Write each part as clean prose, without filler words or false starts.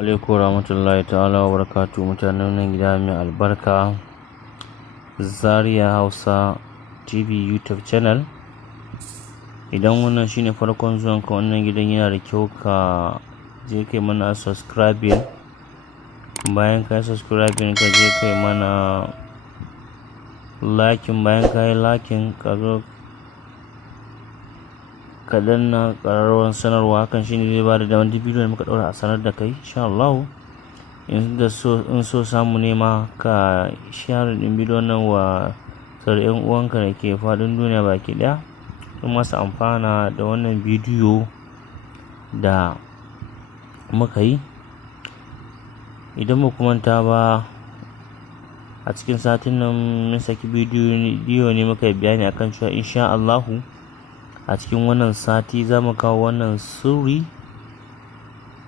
alaikum warahmatullahi ta'ala wa barakatuh. Mutanen nan gida mai albarka Zaria Hausa TV YouTube channel. Idan wannan shine farkon zuwan ka wannan gidan, yana da kyau ka je kai mana subscribing. Bayan ka subscribing ka je kai mana liking. Bayan ka yi liking ka zo ka danna ƙararrawar sanarwa. Hakan shine zai bada damar duk bidiyon da muka ɗaura a sanar da kai, insha Allah. In so samu nema ka share din bidiyon nan wa sauran uwanka da ke faɗin duniya baki ɗaya, don masu amfana da wannan bidiyo da muka yi. Idan ba ku manta ba, a cikin satin nan mun saki bidiyo ne muka yi bayani akan cewa insha Allahu a cikin wannan sati za mu kawo wannan sirri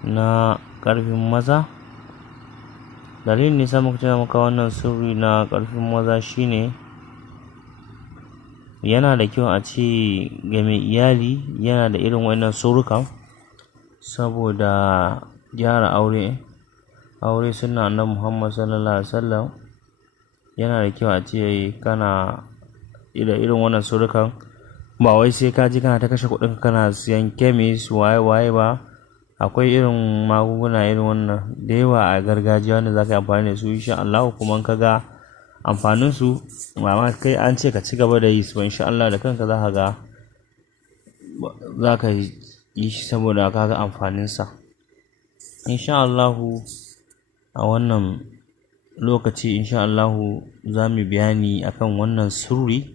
na ƙarfin maza. Dalilin ne sa muka ce muka wannan sirri na ƙarfin maza shine yana da kyau a ce ga mai iyali yana da irin wannan sirrukan, saboda gyara aure sunna annabi Muhammad sallallahu alaihi wasallam. Yana da kyau a ce kana da irin wannan sirrukan, ba wai sai ka ji kana ta kashe kuɗin kana siyan kemis waye ba. Akwai irin magunguna irin wannan da yawa a gargajiya wanda za ka yi amfani da su, insha Allah. Kuma ka ga amfanin su, ba ma kai an ce ka ci gaba da yi su ba, insha Allah da kanka za ka ga za ka yi shi saboda ka ga amfanin sa, insha Allah. A wannan lokaci insha Allah za mu bayani akan wannan sirri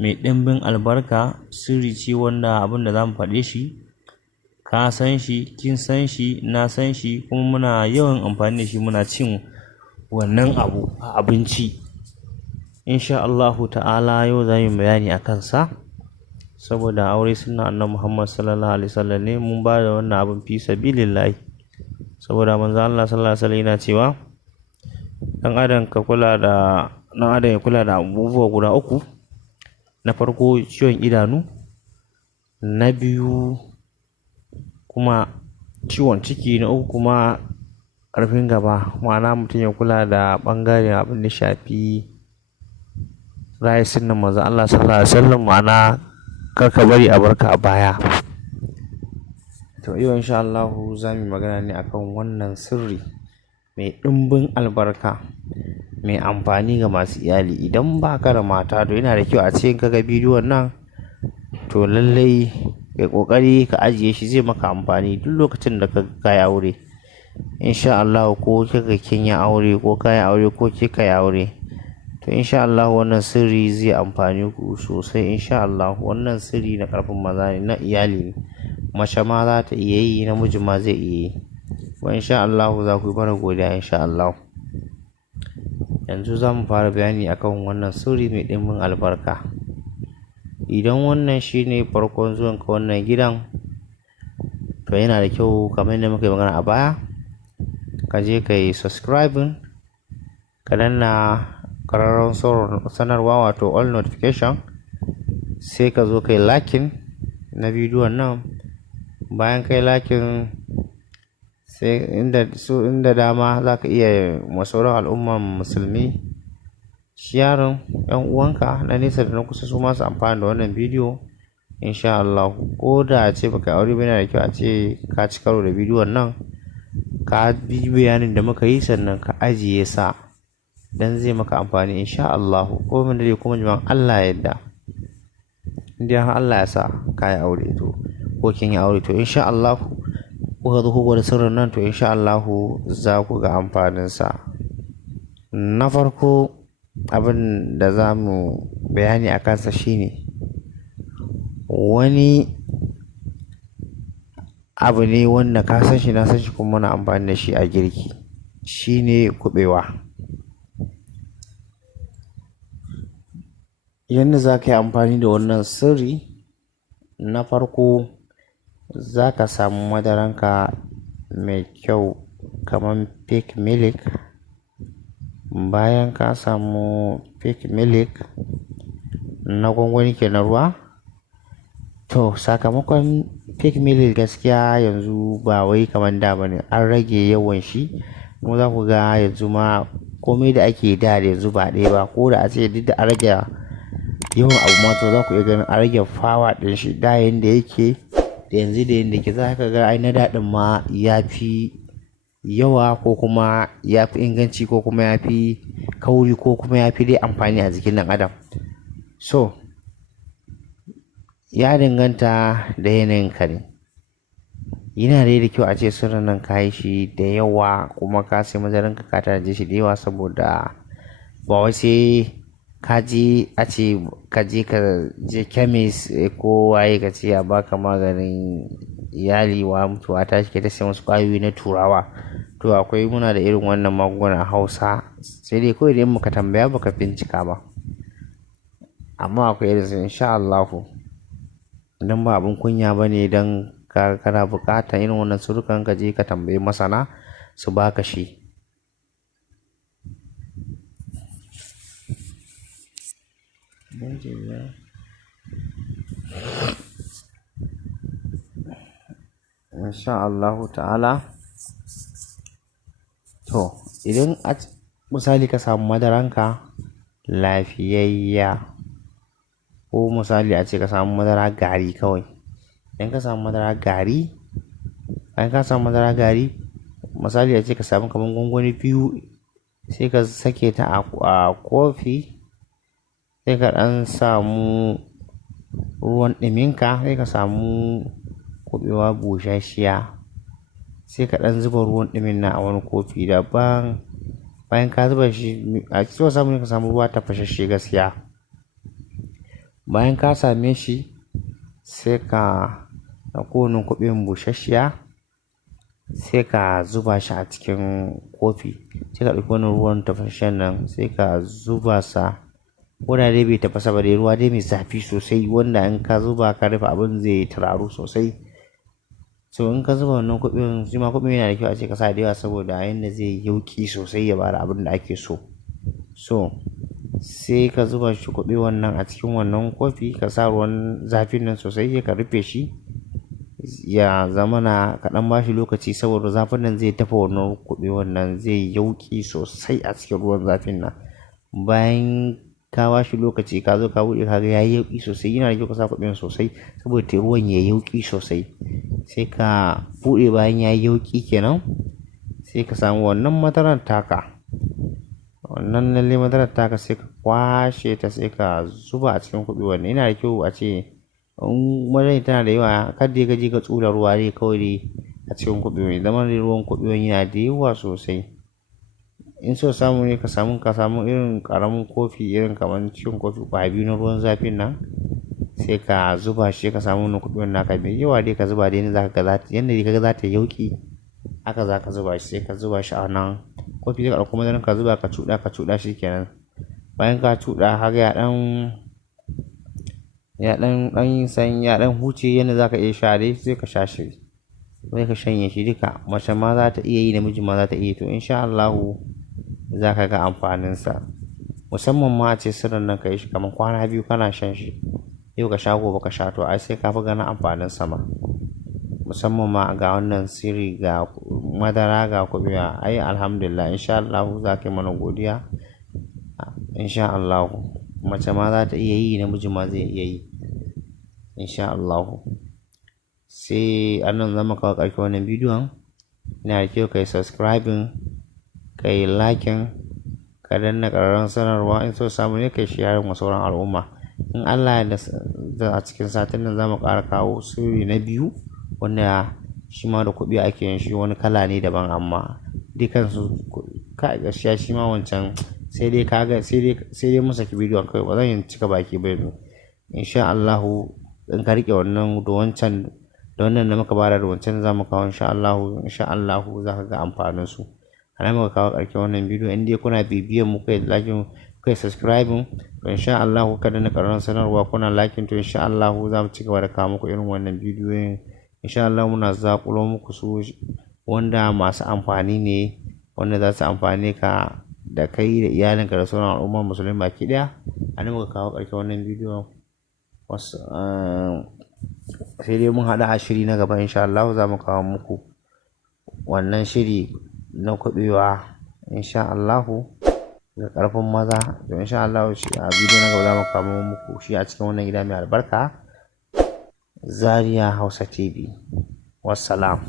mai ɗimbin albarka. Sirri ce wanda abin da za mu faɗe shi, ka san shi, kin san shi, na san shi, kuma muna yawan amfani da shi, muna cin wannan abu a abinci. Insha Allahu ta'ala yau za mu bayani a kansa, saboda aure sunna annabi Muhammad sallallahu alaihi wasallam ne. Mun ba da wannan abin fi sabilillahi, saboda manzo Allah sallallahu alaihi wasallam yana cewa dan adam ya kula da abubuwa guda uku. Na farko ciwon idanu, na biyu kuma ciwon ciki, na uku kuma ƙarfin gaba. Ma'ana mutum ya kula da ɓangaren abin da shafi raya sunnan manzo Allah sallallahu alaihi wasallam, ma'ana kar ka bari a barka a baya. To yau insha Allah za mu magana ne akan wannan sirri mai ɗimbin albarka, mai amfani ga masu iyali. Idan ba ka da mata, to yana da kyau a ce ka ga bidiyon nan, to lallai kai kokari ka ajiye shi, zai maka amfani duk lokacin da ka yi aure, insha Allah. Ko kika kin yi aure, ko ka yi aure, ko kika yi aure, to insha Allah wannan sirri zai amfani ku sosai, insha Allah. Wannan sirri na ƙarfin maza ne, na iyali ne. Mace ma za ta iya yi, namiji ma zai iya yi. Wa insha Allah za ku yi mana godiya, insha Allah. Yanzu za mu fara bayani akan wannan sirri mai ɗimbin albarka. Idan wannan shine farkon zuwan ka wannan gidan, to yana da kyau kamar yadda muka yi magana a baya, ka je ka yi subscribing, ka danna ƙararrawar sanarwa wato all notification, sai ka zo ka yi liking na bidiyon nan. Bayan ka yi liking, sai inda dama za ka iya masauran al'ummar musulmi sharing, yan uwanka na nesa da na kusa su masu amfani da wannan bidiyo, insha Allah. Ko da a ce baka aure ba, yana da kyau a ce ka ci karo da bidiyon nan, ka bi bayanin da muka yi, sannan ka ajiye sa, dan zai maka amfani, insha Allah. Ko mun dade kuma jiman Allah ya yarda, idan Allah ya sa ka yi aure, to ko kin yi aure, to insha Allah kuka zo kuka da sirrin nan, to insha Allahu za ku ga amfaninsa. Na farko abin da za mu bayani a kansa shine wani abu ne wanda ka san shi, na san shi, kuma muna amfani da shi a girki, shine kuɓewa. Yanda za ka yi amfani da wannan sirri, na farko za ka samu madaranka mai kyau kamar peak milk. Bayan ka samu peak milk na gwangwani ke na ruwa, to sakamakon fake milk gaskiya yanzu ba wai kamar da bane, an rage yawan shi. Kuma za ku ga yanzu ma komai da ake da yanzu ba ɗaya ba, ko da a ce duk da an rage yawan abu ma to za ku iya ganin an rage fawa ɗin shi da yanda yake da yanzu da yanda yake. Za ka ga ai na daɗin ma ya fi yawa ko kuma ya fi inganci ko kuma ya fi kauri ko kuma ya fi dai amfani a jikin ɗan adam. So ya danganta da yanayin ka ne. Yana dai da kyau a ce sirrin nan ka yi shi da yawa kuma ka sai madaran ka tanaje shi da yawa, saboda ba wai sai ka je a ce ka je kemis ko waye ka ce a baka maganin iyali wa mutuwa ta shi ke ta sai wasu ƙwayoyi na turawa. To akwai muna da irin wannan magungunan Hausa, sai dai kawai dai muka tambaya baka bincika ba. Amma akwai irin su insha Allahu. Idan ba abin kunya bane dan kana buƙatar irin wannan surukan ka je ka tambayi masana su baka shi. Insha Allahu ta'ala. To idan misali ka samu madaranka lafiyayya, ko misali a ce ka samu madara gari kawai. Idan ka samu madara gari, bayan ka samu madara gari, misali a ce ka samu kamar gwangwani 2 sai ka sake ta a kofi, sai ka ɗan samu ruwan ɗuminka, sai ka samu kuɓewa busasshiya, sai ka ɗan zuba ruwan ɗumin na a wani kofi daban. Bayan ka zuba shi a cikin samu ne ka samu ruwa tafashashe gaskiya. Bayan ka same shi sai ka ɗauko wannan kuɓewan busasshiya sai ka zuba shi a cikin kofi, sai ka ɗauki wannan ruwan tafashashen nan sai ka zuba sa. Ko da dai bai tafasa ba dai, ruwa dai mai zafi sosai wanda in ka zuba ka rufe abin zai turaru sosai. So in ka zuba wannan kuɓewan, shi ma kuɓewan yana da kyau a ce ka sa da yawa saboda yanda zai yauƙi sosai ya bada abin da ake so. So sai ka zuba shi kuɓewan nan a cikin wannan kofi, ka sa ruwan zafin nan sosai sai ka rufe shi ya zamana ka ɗan bashi lokaci, saboda zafin nan zai dafa wannan kuɓewan nan zai yauƙi sosai a cikin ruwan zafin nan. Bayan ka bashi lokaci ka zo ka buɗe ka ga yayi yauƙi sosai, yana da kyau ka sa kuɓewan sosai saboda ruwan ya yauƙi sosai. Sai ka buɗe bayan yayi yauƙi kenan, sai ka samu wannan madarar taka, wannan lalle madarar taka sai ka kwashe ta sai ka zuba a cikin kuɓewan. Yana da kyau a ce in madarar tana da yawa kar dai ka je ka tsula ruwa dai kawai dai a cikin kuɓewan, zaman ruwan kuɓewan yana da yawa sosai. In so samu ne ka samu irin ƙaramin kofi, irin kamar cikin kofi 2 na ruwan zafin nan, sai ka zuba shi ka samu wannan kuɓewan naka mai yawa dai ka zuba dai yanda dai kaga za ta yauƙi haka za ka zuba shi. Sai ka zuba shi a nan kofi, sai ka ɗauko madaran ka zuba ka cuɗa shi kenan. Bayan ka cuɗa haka ya ɗan sanyi ya ɗan huce yanda za ka iya sha dai, sai ka sha shi, sai ka shanye shi duka. Mace ma za ta iya yi, namiji ma za ta iya yi. To insha Allahu za ka ga amfaninsa. Musamman ma a ce sirrin nan ka yi shi kamar kwana 2 kana shan shi, yau ka sha gobe ka sha, to ai sai ka fi ganin amfanin sama. Musamman ma ga wannan sirri, ga madara ga kuɓewa, ai alhamdulillah insha Allahu za ka yi mana godiya. Insha Allahu mace ma za ta iya yi, namiji ma zai iya yi insha Allahu. Sai anan zama kawo ƙarshen wannan bidiyon. Ina da kyau kai subscribing, kai liking, ka danna ƙararrawar sanarwa, in so samu ne kai sharing wa sauran al'umma. In Allah ya da a cikin satin nan zamu ƙara kawo sirri na 2 wanda shi ma da kuɓi ake yin shi, wani kala ne daban amma dukansu ka gaskiya shi ma wancan sai dai mun saki bidiyon kai, ba zan yi cika baki ba yanzu. Insha Allahu in ka riƙe wannan da wancan da wannan da muka bada da wancan zamu kawo insha Allahu za ka ga amfanin su. Ana muka kawo ƙarshen wannan bidiyo. In dai kuna bibiyan mu kai like kai subscribing, to insha Allahu kada na ƙararrawar sanarwa kuna like, to insha Allahu za mu ci gaba da kawo muku irin wannan bidiyoyin. Insha Allahu muna zaƙulo muku su wanda masu amfani ne, wanda za su amfane ka da kai da iyalinka da sauran al'ummar musulmi baki ɗaya. Ana muka kawo ƙarshen wannan bidiyo. sai dai mun haɗu a shiri na gaba insha Allah za mu kawo muku wannan shiri na kuɓewa insha Allahu da ƙarfin maza. To insha Allah a bidiyo na gaba za mu kawo muku shi a cikin wannan gida mai albarka Zaria Hausa TV. Wassalam.